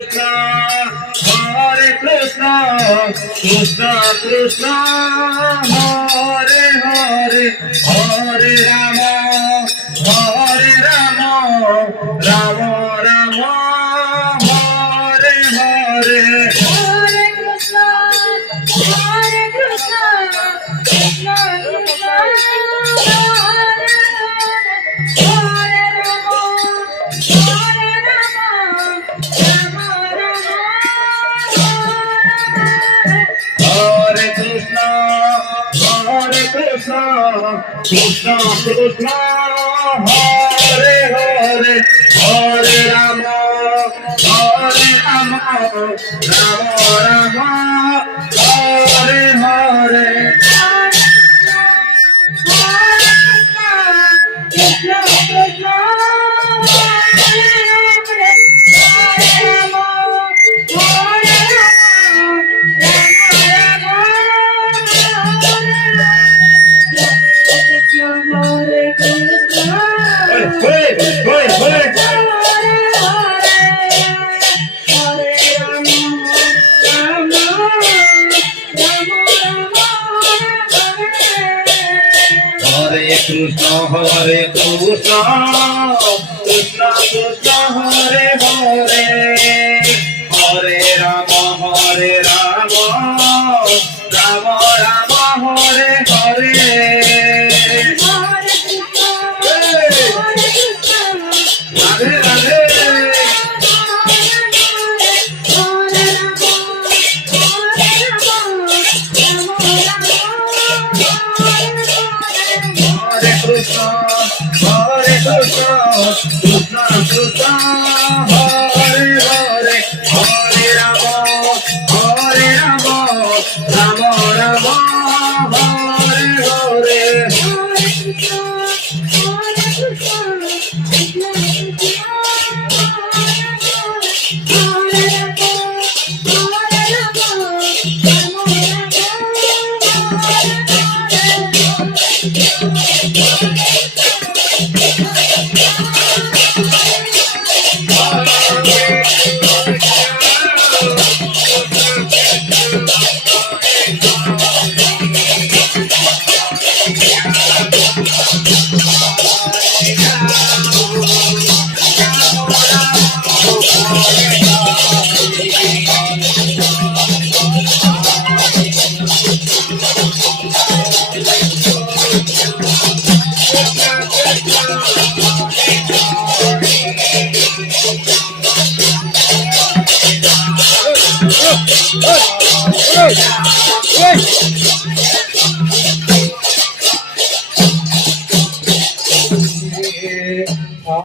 Hare Krishna, Krishna Krishna, Hare Hare, Hare Rama, Hare Rama, Rama Rama, Hare Hare. Hare Krishna, Hare Krishna, Krishna Krishna, Hare Hare, Hare Rama, Hare Rama, Rama Rama, Hare Krishna, Hare Krishna, Krishna Krishna, Hare Hare, Hare Rama, Hare Rama, Rama Rama, Hare Hare. Krishna Krishna, Hare Hare, Hare Rama, Hare Rama, Hare Krishna, Hare Hare. Hare Krishna, Hare Krishna, Krishna Krishna, Hare Hare, Hare Rama, Hare Rama, Rama Rama, Hare Hare. Radhe Radhe. Hare Krishna, Hare Krishna, Krishna Krishna, Hare Hare, Hare Rama, Hare Rama, Rama Rama, Hare Hare.